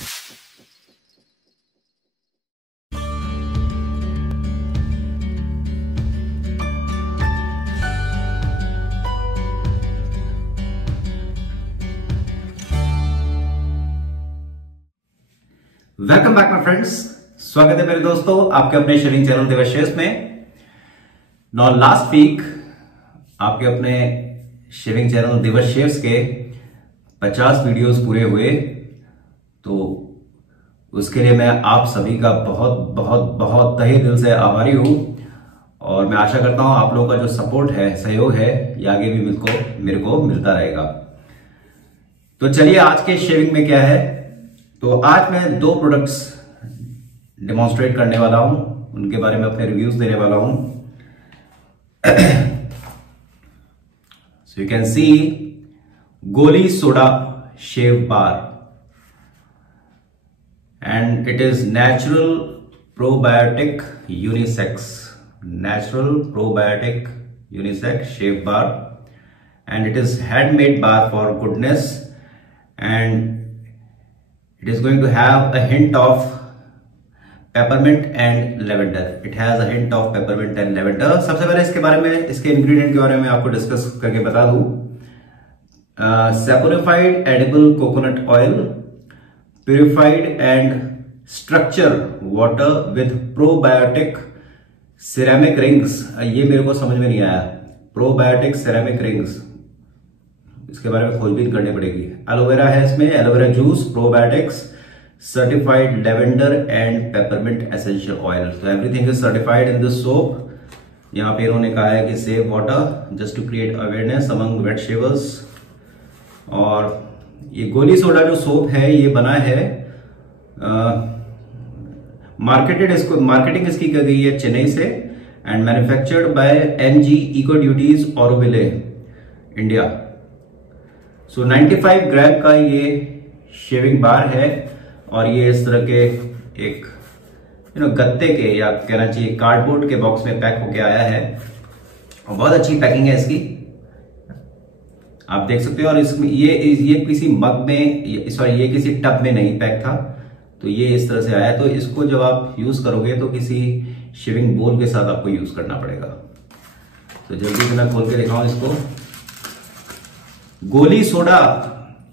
Welcome back my friends, स्वागत है मेरे दोस्तों आपके अपने शेविंग चैनल दिवस शेव्स में। नाउ लास्ट वीक आपके अपने शेविंग चैनल दिवस शेव्स के 50 वीडियोस पूरे हुए, तो उसके लिए मैं आप सभी का बहुत बहुत बहुत तहे दिल से आभारी हूं और मैं आशा करता हूं आप लोगों का जो सपोर्ट है, सहयोग है, ये आगे भी मेरे को मिलता रहेगा। तो चलिए आज के शेविंग में क्या है, तो आज मैं दो प्रोडक्ट्स डेमोन्स्ट्रेट करने वाला हूं, उनके बारे में अपने रिव्यूज देने वाला हूं। So you can see Goli soda shave bar and it is natural probiotic unisex shave bar and it is handmade bar for goodness and it is going to have a hint of peppermint and lavender. It has a hint of peppermint and lavender. सबसे पहले इसके बारे में, इसके ingredient के बारे में आपको डिस्कस करके बता दूं। Saponified edible coconut oil, purified and structure water with probiotic ceramic rings. ये मेरे को समझ में नहीं आया, प्रोबायोटिक सिरेमिक रिंग्स, इसके बारे में खोजबीन करनी पड़ेगी। एलोवेरा है इसमें, aloe vera juice, probiotics, certified lavender and peppermint essential oil. तो everything is certified in this soap. यहाँ पे इन्होंने कहा है कि save water just to create awareness among wet shavers. और ये गोली सोडा जो सोप है ये बना है, मार्केटिंग इसकी की गई है चेन्नई से and manufactured by MG eco duties Auroville India. So 95 gram का ये शेविंग बार है और ये इस तरह के एक गत्ते के या कहना चाहिए कार्डबोर्ड के बॉक्स में पैक होके आया है और बहुत अच्छी पैकिंग है इसकी, आप देख सकते हो। और इसमें ये किसी मग में, सॉरी ये किसी टब में नहीं पैक था, तो ये इस तरह से आया। तो इसको जब आप यूज करोगे तो किसी शेविंग बोल के साथ आपको यूज करना पड़ेगा। तो जल्दी से मैं खोल के दिखाऊं इसको। गोली सोडा,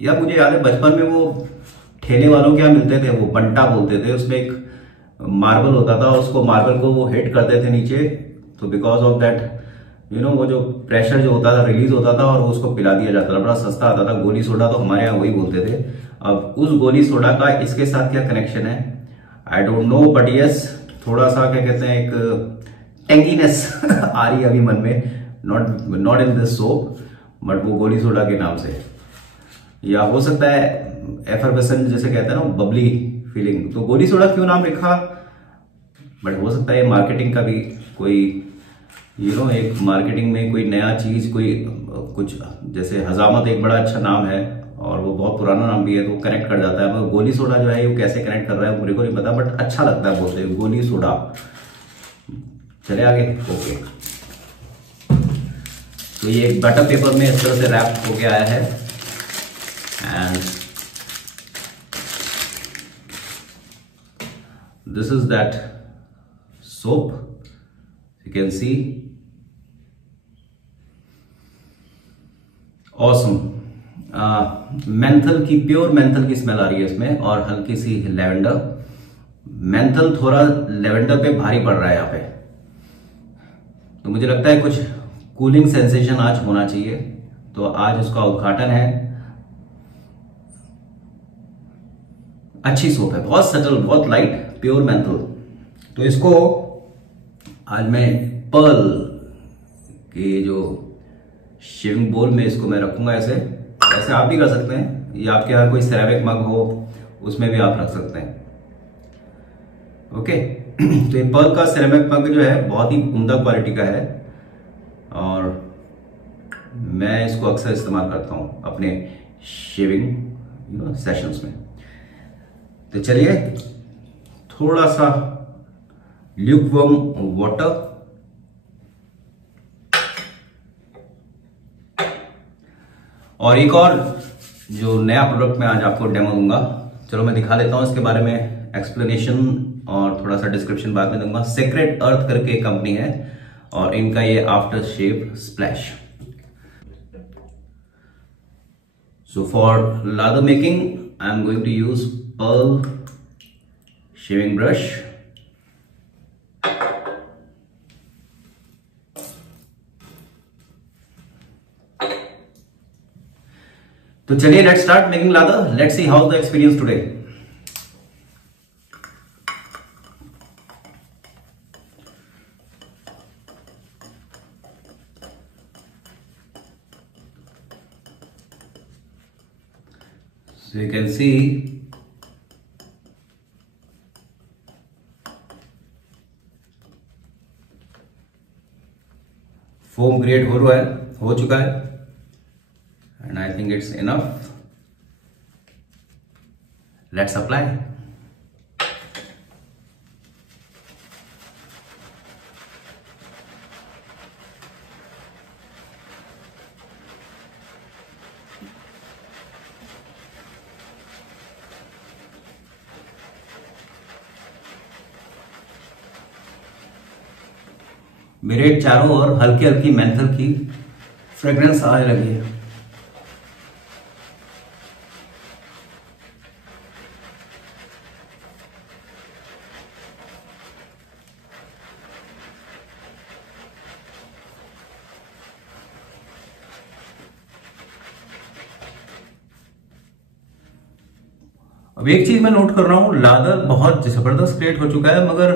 या मुझे याद है बचपन में वो ठेले वालों के यहाँ मिलते थे, वो बंटा बोलते थे, उसमें एक मार्बल होता था, उसको मार्बल को वो हिट करते थे नीचे, तो बिकॉज ऑफ दैट वो जो प्रेशर जो होता था रिलीज होता था और उसको पिला दिया जाता था, बड़ा सस्ता आता था गोली सोडा, तो हमारे यहाँ वही बोलते थे। अब उस गोली सोडा का इसके साथ क्या कनेक्शन है I don't know, but yes थोड़ा सा क्या कहते हैं एक टेंगीनेस आ रही है अभी मन में, not in this soap but वो गोली सोडा के नाम से, या हो सकता है एफरवेसेंट जैसे कहते हैं ना, बबली फीलिंग। तो गोली सोडा क्यों नाम रखा, बट हो सकता है मार्केटिंग का भी कोई एक मार्केटिंग में कोई नया चीज, कोई कुछ, जैसे हजामत एक बड़ा अच्छा नाम है और वो बहुत पुराना नाम भी है, तो वो कनेक्ट कर जाता है। गोली सोडा जो है वो कैसे कनेक्ट कर रहा है मेरे को नहीं पता, बट अच्छा लगता है बोलते हैं गोली सोडा। चले आगे। ओके, तो ये एक बटर पेपर में इस तरह से रैप होके आया है and this is that soap, you can see awesome. Menthol की, प्योर मेंथल की स्मेल आ रही है इसमें और हल्की सी लेवेंडर। मेंथल थोड़ा लेवेंडर पे भारी पड़ रहा है यहाँ पे, तो मुझे लगता है कुछ कूलिंग सेंसेशन आज होना चाहिए, तो आज उसका उद्घाटन है। अच्छी सोप है, बहुत सटल, बहुत लाइट, प्योर मेंथल। तो इसको आज मैं पर्ल के जो शेविंग बोल में इसको मैं रखूंगा। ऐसे आप भी कर सकते हैं, या आपके यहाँ कोई सेरेमिक मग हो उसमें भी आप रख सकते हैं। ओके तो ये पर्ल का सेरेमिक मग जो है बहुत ही उम्दा क्वालिटी का है और मैं इसको अक्सर इस्तेमाल करता हूं अपने शेविंग सेशंस में। तो चलिए थोड़ा सा ल्यूकवार्म वाटर और एक और जो नया प्रोडक्ट मैं आज आपको डेमो दूंगा, चलो मैं दिखा लेता हूँ इसके बारे में एक्सप्लेनेशन और थोड़ा सा डिस्क्रिप्शन बाद में दूंगा। सीक्रेट अर्थ करके एक कंपनी है और इनका ये after shave splash. So for lather making, I am going to use Pearl shaving brush. तो चलिए let's start making lather. Let's see how the experience today. So you can see foam create हो चुका है and I think it's enough. Let's apply. मेरे चारों ओर हल्की हल्की मेंथल की फ्रेग्रेंस आने लगी है। अब एक चीज मैं नोट कर रहा हूं, लादर बहुत जबरदस्त क्रिएट हो चुका है मगर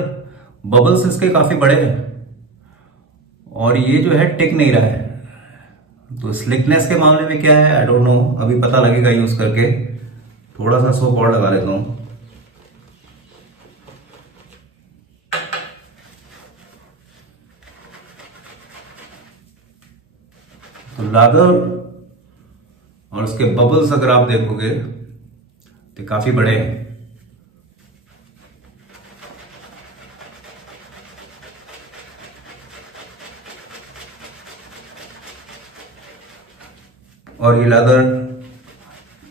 बबल्स इसके काफी बड़े हैं और ये जो है टिक नहीं रहा है। तो स्लिकनेस के मामले में क्या है आई डोंट नो, अभी पता लगेगा यूज करके। थोड़ा सा सोप और लगा लेता हूं। तो लादर और उसके बबल्स अगर आप देखोगे तो काफी बड़े हैं। और ये लादर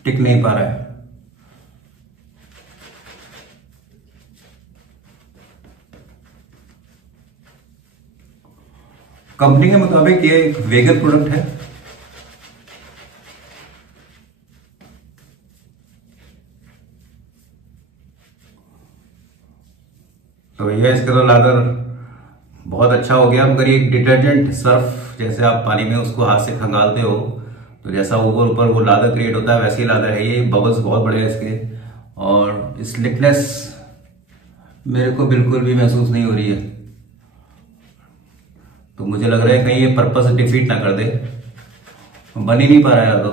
टिक नहीं पा रहा है। कंपनी के मुताबिक ये एक वेगन प्रोडक्ट है। तो भैया इसका तो लादर बहुत अच्छा हो गया, मगर ये डिटर्जेंट सर्फ जैसे आप पानी में उसको हाथ से खंगालते हो तो जैसा ऊपर ऊपर वो लादर क्रिएट होता है वैसे ही लादर है। ये बबल्स बहुत बड़े हैं इसके और स्लिकनेस मेरे को बिल्कुल भी महसूस नहीं हो रही है। तो मुझे लग रहा है कहीं ये पर्पस डिफीट ना कर दे, बन ही नहीं पा रहा है। तो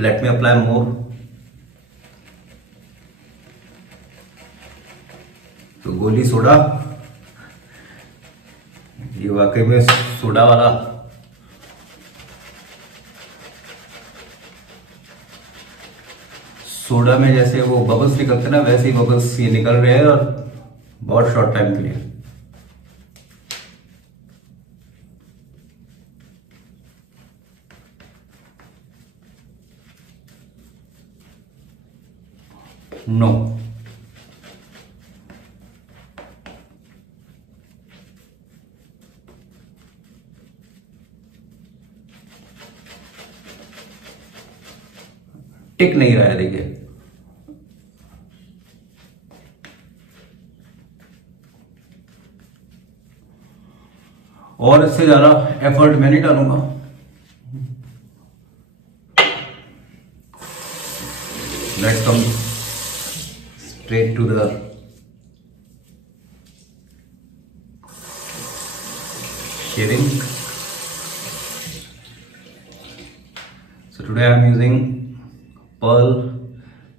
लेट मी अप्लाई मोर। तो गोली सोडा, ये वाकई में सोडा वाला सोडा में जैसे वो बबल्स निकलते ना वैसे ही बबल्स ये निकल रहे हैं और बहुत शॉर्ट टाइम के लिए। नो टिक नहीं रहा है, देखिए। और इससे ज्यादा एफर्ट मैं नहीं डालूंगा। Let's come straight to the shaving. So today I am using Pearl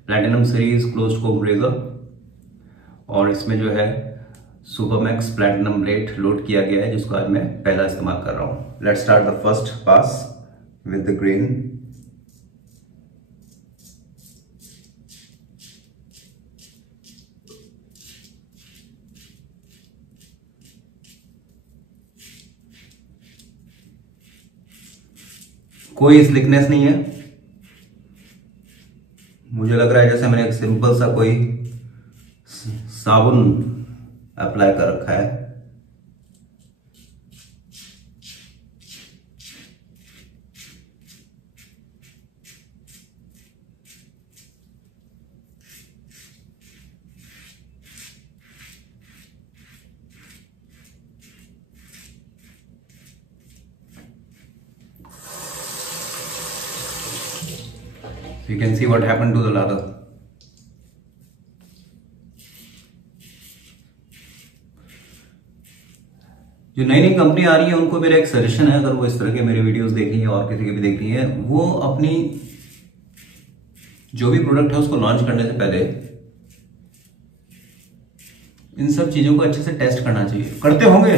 platinum series closed comb razor और इसमें जो है सुपरमैक्स प्लैटिनम ब्लेड लोड किया गया है जिसको आज मैं पहला इस्तेमाल कर रहा हूं। Let's start the first pass with the grain. कोई स्लिकनेस नहीं है, मुझे लग रहा है जैसे मैंने एक सिंपल सा कोई साबुन अप्लाई कर रखा है। You can see what happened to the lather. जो नई नई कंपनी आ रही है उनको मेरा एक सजेशन है, अगर वो इस तरह के मेरे वीडियोस देख रही है और किसी की भी देख रही है, वो अपनी जो भी प्रोडक्ट है उसको लॉन्च करने से पहले इन सब चीजों को अच्छे से टेस्ट करना चाहिए। करते होंगे?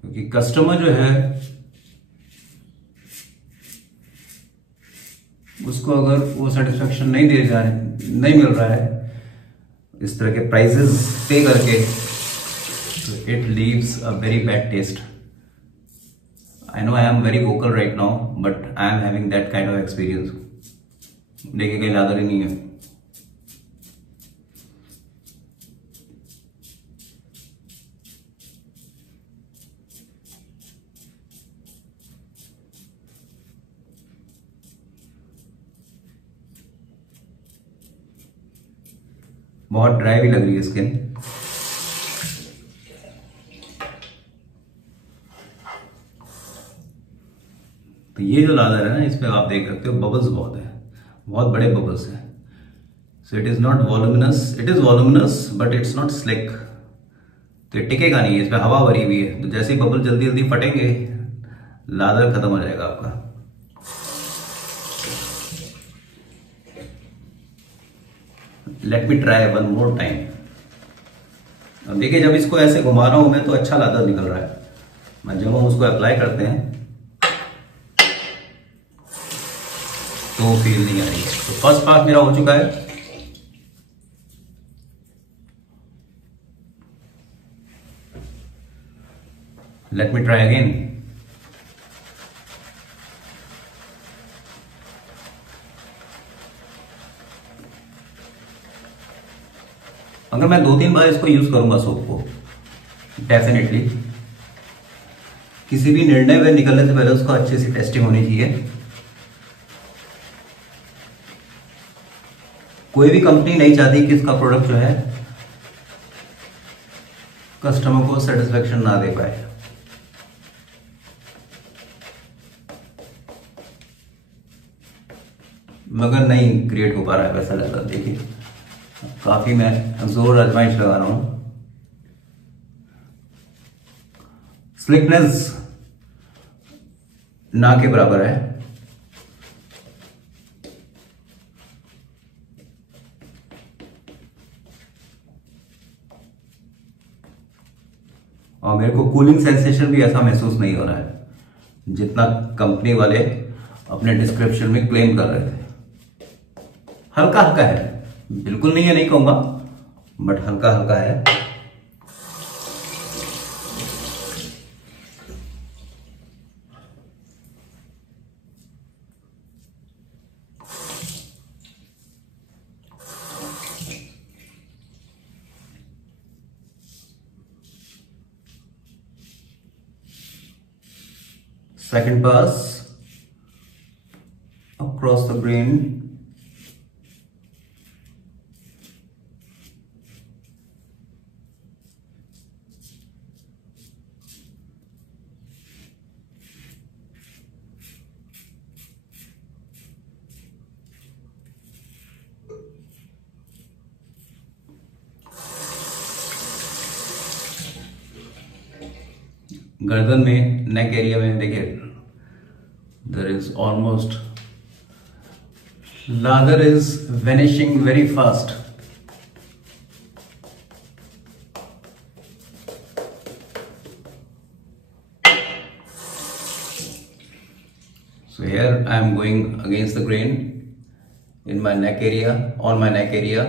क्योंकि कस्टमर जो है उसको अगर वो सेटिस्फेक्शन नहीं मिल रहा है इस तरह के प्राइसेस पे करके, तो it leaves a very bad taste. I know I am very vocal right now, but I am having that kind of experience. देखिए कहीं लादर ही नहीं है। बहुत ड्राई भी लग रही है स्किन। तो ये जो लादर है ना, इसमें आप देख सकते हो बबल्स बहुत है, बहुत बड़े बबल्स हैं। So it is not voluminous, it is voluminous but it's not slick. तो ये टिकेगा नहीं है, इसमें हवा भरी हुई है, तो जैसे ही बबल जल्दी जल्दी फटेंगे लादर खत्म हो जाएगा आपका। Let me try one more time. अब देखिए जब इसको ऐसे घुमा रहा हूं मैं तो अच्छा लादर निकल रहा है। मैं जब हम उसको अप्लाई करते हैं तो फील नहीं आ रही है। तो फर्स्ट पार्ट मेरा हो चुका है। Let me try again. अगर मैं 2-3 बार इसको यूज करूंगा सोप को, डेफिनेटली किसी भी निर्णय में निकलने से पहले उसको अच्छे से टेस्टिंग होनी चाहिए। कोई भी कंपनी नहीं चाहती कि इसका प्रोडक्ट जो है कस्टमर को सेटिस्फेक्शन ना दे पाए। मगर नहीं क्रिएट हो पा रहा है वैसा लग रहा। देखिए काफी मैं जोर आजमाइश लगा रहा हूं। स्लिकनेस ना के बराबर है। और मेरे को कूलिंग सेंसेशन भी ऐसा महसूस नहीं हो रहा है जितना कंपनी वाले अपने डिस्क्रिप्शन में क्लेम कर रहे थे। हल्का हल्का है, बिल्कुल नहीं है नहीं कहूंगा, बट हल्का हल्का है। Second pass across the grain. गर्दन में, नेक एरिया में देखिए there is almost lather is vanishing very fast. So here I am going against the grain in my neck area, on my neck area.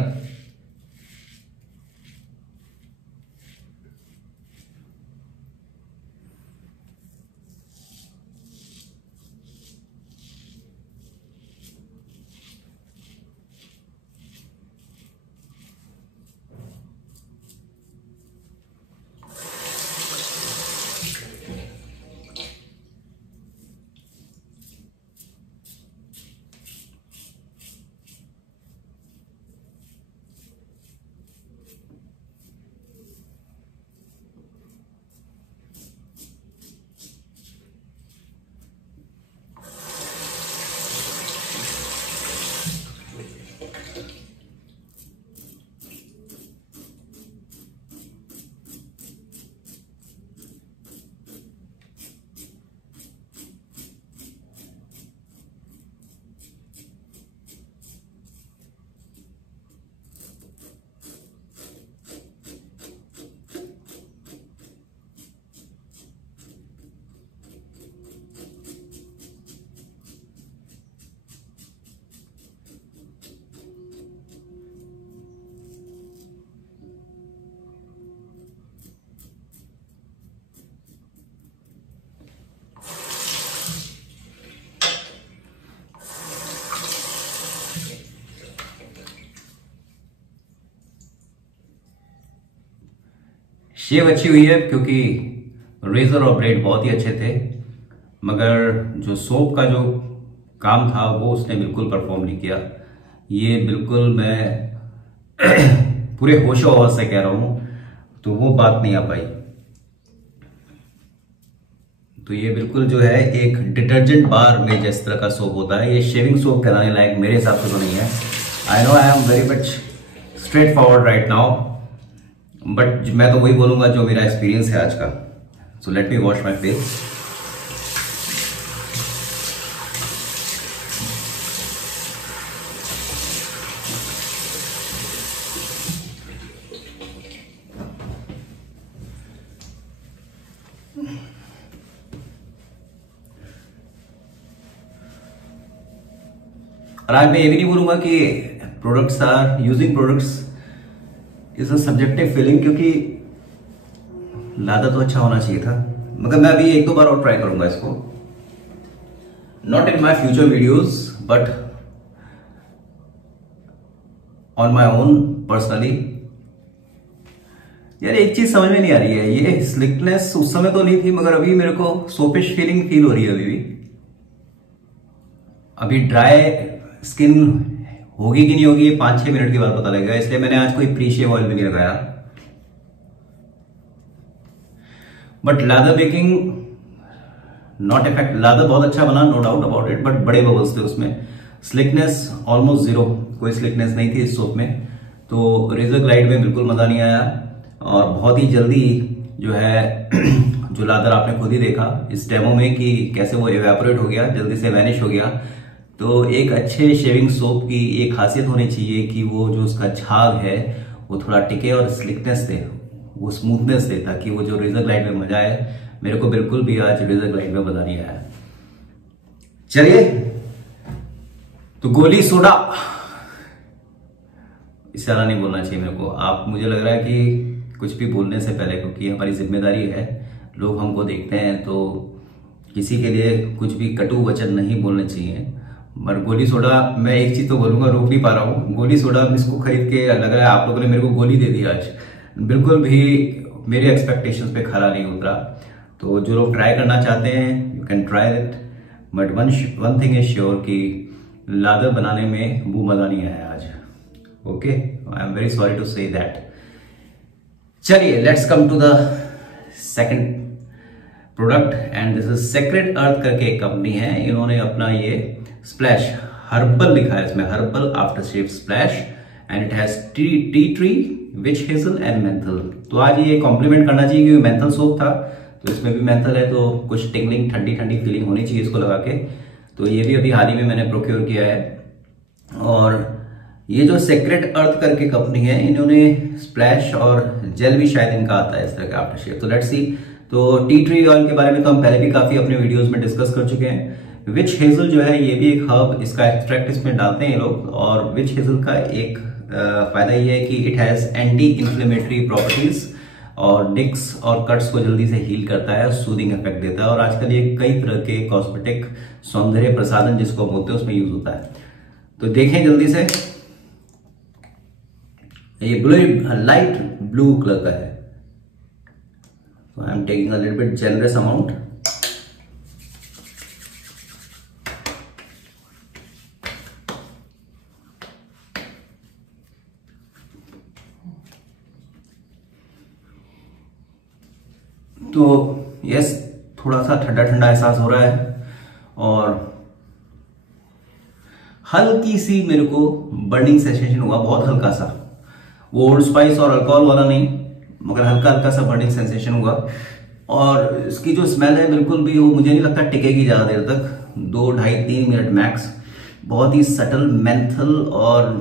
शेव अच्छी हुई है क्योंकि razor और blade बहुत ही अच्छे थे, मगर जो सोप का जो काम था वो उसने बिल्कुल परफॉर्म नहीं किया। ये बिल्कुल मैं पूरे होशो हवस से कह रहा हूं, तो वो बात नहीं आ पाई। तो ये बिल्कुल जो है एक डिटर्जेंट बार में जिस तरह का सोप होता है, ये शेविंग सोप कहलाने लायक मेरे हिसाब से तो नहीं है। I know I am very much straight forward right now, but मैं तो वही बोलूंगा जो मेरा एक्सपीरियंस है आज का। So let me wash my face. और आज मैं ये भी नहीं बोलूंगा कि products are using products is a subjective feeling, क्योंकि लादा तो अच्छा होना चाहिए था, मगर मैं अभी एक दो बार और ट्राई करूंगा इसको, not in my future videos but on my own personally. यार एक चीज समझ में नहीं आ रही है, ये स्लिकनेस उस समय तो नहीं थी, मगर अभी मेरे को सोपिश फीलिंग फील हो रही है। अभी ड्राई स्किन होगी कि नहीं होगी ये 5-6 मिनट के बाद पता लगेगा, इसलिए मैंने आज कोई प्री शेव ऑयल भी नहीं लगाया। But lather baking not effect, lather बहुत अच्छा बना, no doubt about it, but बड़े बबल्स थे उसमें। स्लिकनेस ऑलमोस्ट जीरो, कोई स्लिकनेस नहीं थी इस सोप में। तो रेजर ग्लाइड में बिल्कुल मजा नहीं आया, और बहुत ही जल्दी जो है जो लादर आपने खुद ही देखा इस डेमो में कि कैसे वो इवेपोरेट हो गया, जल्दी से वैनिश हो गया। तो एक अच्छे शेविंग सोप की एक खासियत होनी चाहिए कि वो जो उसका झाग है वो थोड़ा टिके और स्लिकनेस दे, वो स्मूथनेस दे, ताकि वो जो रेजर ग्लाइड में मजा आए। मेरे को बिल्कुल भी आज रेजर ग्लाइड में मजा नहीं आया। चलिए, तो गोली सोडा, इससे ज्यादा नहीं बोलना चाहिए मेरे को। आप, मुझे लग रहा है कि कुछ भी बोलने से पहले, क्योंकि हमारी जिम्मेदारी है, लोग हमको देखते हैं, तो किसी के लिए कुछ भी कटु वचन नहीं बोलने चाहिए। पर गोली सोडा, मैं एक चीज तो बोलूंगा, रोक नहीं पा रहा हूँ। गोली सोडा इसको खरीद के लग रहा है आप लोगों ने मेरे को गोली दे दी आज, बिल्कुल भी मेरे एक्सपेक्टेशंस पे खरा नहीं उतरा। तो जो लोग ट्राई करना चाहते हैं you can try it, but one thing is sure कि लादर बनाने में वो मजा नहीं आया आज। Okay, I am very sorry to say that. चलिए, let's come to the second product, and this is Secret Earth करके एक कंपनी है। इन्होंने अपना ये स्प्लैश हर्बल लिखा है इसमें, herbal after shave splash, and it has tea tree, witch hazel and menthol. तो आज ये कॉम्प्लीमेंट करना चाहिए क्योंकि मेंथल सोप था, तो इसमें भी मेंथल है, तो कुछ टिंगलिंग ठंडी ठंडी फीलिंग होनी चाहिए इसको लगा के। तो ये भी अभी हाल ही में मैंने प्रोक्योर किया है। और ये जो सेक्रेट अर्थ करके कंपनी है, इन्होंने स्प्लैश और जेल भी शायद इनका आता है इस तरह का आफ्टर शेव। तो लेट्स सी। तो टी ट्री ऑयल के बारे में तो हम पहले भी काफी अपने वीडियोस में डिस्कस कर चुके हैं। विच हेजल जो है ये भी एक हर्ब, इसका एक्सट्रैक्ट इसमें डालते हैं ये लोग। और विच हेजल का एक फायदा ये है कि it has anti inflammatory properties, और डिक्स और कट्स को जल्दी से हील करता है, सूदिंग इफेक्ट देता है। और आजकल ये कई तरह के कॉस्मेटिक सौंदर्य प्रसाधन जिसको बोलते हैं उसमें यूज होता है। तो देखें जल्दी से, ये ब्लू, लाइट ब्लू कलर का है। So I am taking a little bit generous amount. तो यस, थोड़ा सा ठंडा ठंडा एहसास हो रहा है, और हल्की सी मेरे को बर्निंग सेंसेशन हुआ, बहुत हल्का सा, वो ओल्ड स्पाइस और अल्कोहल वाला नहीं, मगर हल्का हल्का सा बर्निंग सेंसेशन हुआ। और इसकी जो स्मेल है बिल्कुल भी वो मुझे नहीं लगता टिकेगी ज्यादा देर तक, 2, 2.5, 3 मिनट मैक्स। बहुत ही सटल मेंथल, और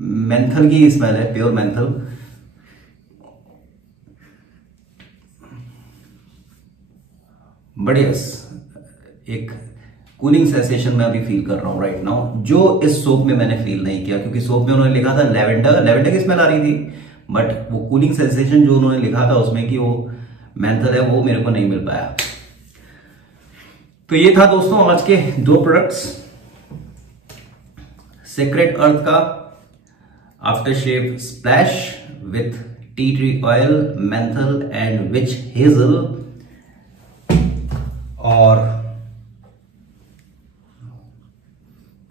मेंथल की स्मेल है, प्योर मेंथल। बढ़िया, एक कूलिंग सेंसेशन मैं अभी फील कर रहा हूं राइट नाउ, जो इस सोप में मैंने फील नहीं किया, क्योंकि सोप में उन्होंने लिखा था लेवेंडर की स्मेल आ रही थी, बट वो कूलिंग सेंसेशन जो उन्होंने लिखा था उसमें कि वो मेंथल है, वो मेरे को नहीं मिल पाया। तो ये था दोस्तों आज के 2 प्रोडक्ट्स, सेक्रेट अर्थ का after shave splash with tea tree oil, menthol and witch hazel और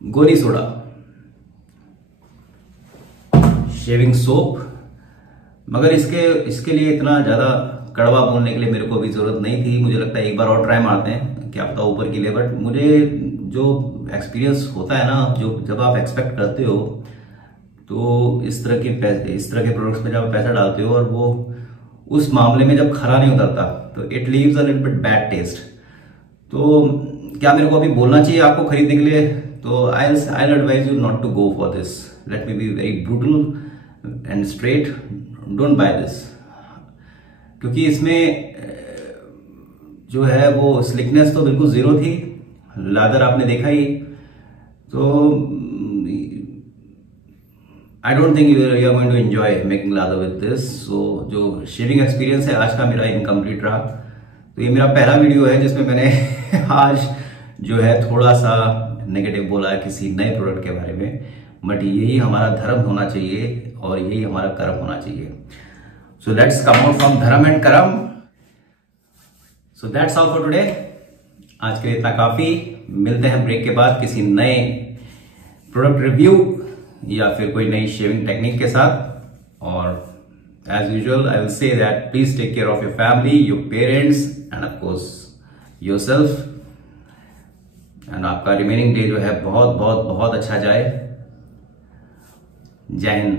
गोली सोडा, शेविंग सोप। मगर इसके लिए इतना ज्यादा कड़वा बोलने के लिए मेरे को भी जरूरत नहीं थी। मुझे लगता है एक बार और ट्राई मारते हैं, क्या पता ऊपर के लिए। बट मुझे जो एक्सपीरियंस होता है ना, जो जब आप एक्सपेक्ट करते हो तो इस तरह के प्रोडक्ट्स में जब आप पैसा डालते हो और वो उस मामले में जब खरा नहीं उतरता तो it leaves a little bit bad taste. तो क्या मेरे को अभी बोलना चाहिए आपको खरीदने के लिए? तो I advise you not to go for this. Let me be very brutal and straight, don't buy this. क्योंकि इसमें जो है वो स्लिकनेस तो बिल्कुल जीरो थी, लादर आपने देखा ही। तो I don't think you are going to enjoy making lather with this. So जो शेविंग एक्सपीरियंस है आज का मेरा इनकम्प्लीट रहा। तो ये मेरा पहला वीडियो है जिसमें मैंने आज जो है थोड़ा सा नेगेटिव बोला है किसी नए प्रोडक्ट के बारे में। बट यही हमारा धर्म होना चाहिए और यही हमारा कर्म होना चाहिए। So let's come out from धर्म एंड कर्म। So that's all for today. आज के लिए इतना काफी। मिलते हैं ब्रेक के बाद किसी नए प्रोडक्ट रिव्यू या फिर कोई नई शेविंग टेक्निक के साथ। और as usual I will say that please take care of your family, your parents and of course yourself, and आपका रिमेनिंग डे जो है बहुत बहुत बहुत अच्छा जाए। जय हिंद।